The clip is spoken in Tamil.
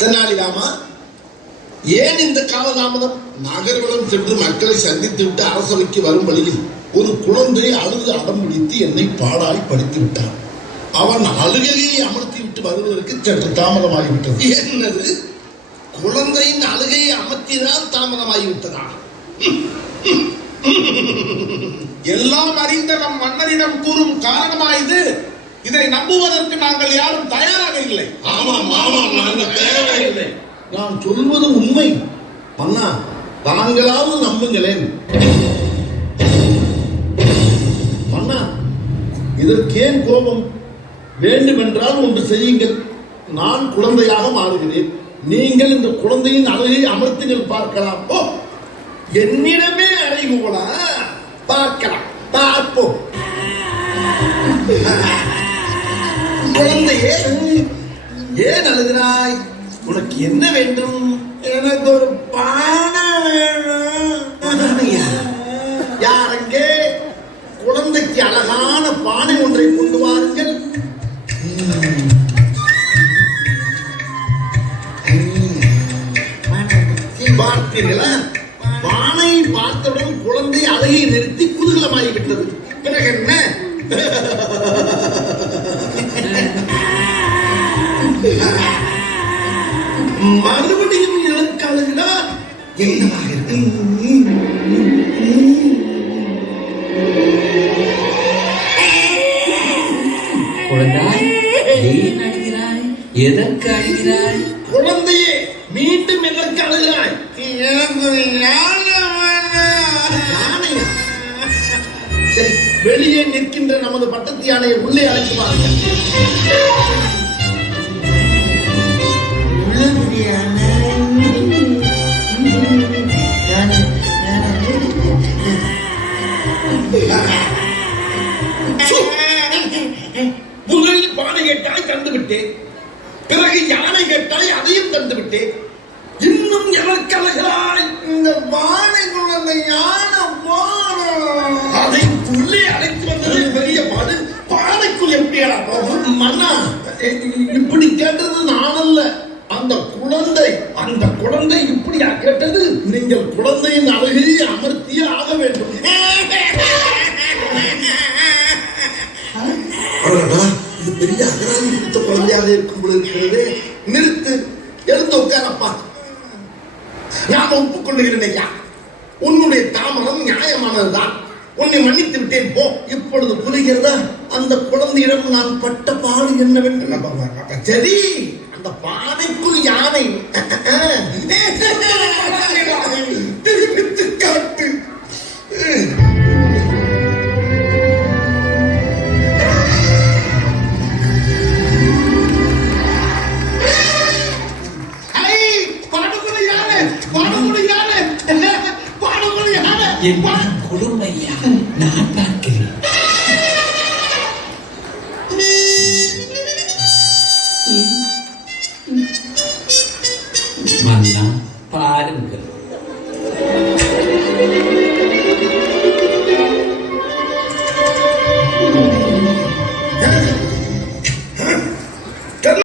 தெனாலிராமா, ஏன் இந்த காலதாமதம்? நகர்வலம் சென்று மக்களை சந்தித்து விட்டு அரசவைக்கு வரும் வழியில் ஒரு குழந்தை அழுது அடம் பிடித்து என்னை பாடாய் படித்து விட்டான். அவன் அழுகையை அமர்த்தி விட்டு வருவதற்கு சற்று தாமதமாகிவிட்டது. என்னது, குழந்தையின் அழுகையை அமர்த்தினால் தாமதமாகிவிட்டதா? எல்லாம் அறிந்த நம் மன்னரிடம் கூறும் காரணமாயுது. இதை நம்புவதற்கு நாங்கள் யாரும் தயாராக இல்லை. ஆமாம் ஆமாம், நாங்கள் தயாராக இல்லை. நான் சொல்வது உண்மை. மன்னா, தாங்களாவது நம்புங்களேன். மன்னா, இதற்கேன் கோபம்? வேண்டுமென்றால் ஒன்று செய்யுங்கள். நான் குழந்தையாக மாறுகிறேன். நீங்கள் இந்த குழந்தையின் அழகை அமர்த்துங்கள், பார்க்கலாம். ஓ, என்னிடமே அறைகூடா? பார்க்கலாம், பார்ப்போம். குழந்தையே, ஏன் அழுகிறாய்? உனக்கு என்ன வேண்டும்? எனக்கு ஒரு பானை வேணும். யார் அங்கே? குழந்தைக்கு அழகான பானை ஒன்றை கொண்டு வாருங்கள். பார்த்தீர்களா? பானை பார்த்தவுடன் குழந்தை அழகை நிறுத்தி குதூகலமாகிவிட்டது. பிறகு என்ன? மறுபடியும் எனக்கு அழுகிறார். என்னவாக இருக்கு? குழந்தாய், ஏன் அழுகிறாய்? எதற்கு அழுகிறாய்? குழந்தையே, மீண்டும் எதற்கு அழுகிறாய்? எனக்கு யானை வேணும். யானையா? சரி, வெளியே நிற்கின்ற நமது பட்டத்து யானையை உள்ளே அழைத்து பாருங்கள். முதலில் பானை கேட்டாய், தந்து விட்டேன். பிறகு யானை கேட்டாய், அதையும் தந்து விட்டேன். இன்னும் எதற்கு அழுகிறாய்? இந்த பானைக்குள்ள அந்த யானை போகணும். அதை உள்ளே அழைத்து வந்தது பெரிய பாடு. பானைக்குள் எப்படியா போகும்? மன்னா, இப்படி கேட்டது நான் அல்ல, அந்த குழந்தை. அந்த குழந்தை இப்படியா கேட்டது? நீங்கள் குழந்தையின் அழகையை அமர்த்தியே ஆக வேண்டும். இது பெரிய அகராதி கொடுத்த குழந்தையாக இருக்கும் போது இருக்கிறது. நிறுத்து, எழுந்து உட்காரப்பா. நான் ஒப்புக்கொள்ளுகிறேன் ஐயா, உன்னுடைய தாமதம் நியாயமானதுதான். உன்னை மன்னித்து விட்டேன், போ. இப்பொழுது புரிகிறதா அந்த குழந்தையிடம் நான் பட்ட பாடு என்னவென்று? சரி, அந்த பானைக்குள் யானை தெரிவித்து காட்டு. கொடுமையா? நான் பார்க்கிறேன். மன்னா, பாருங்கள்.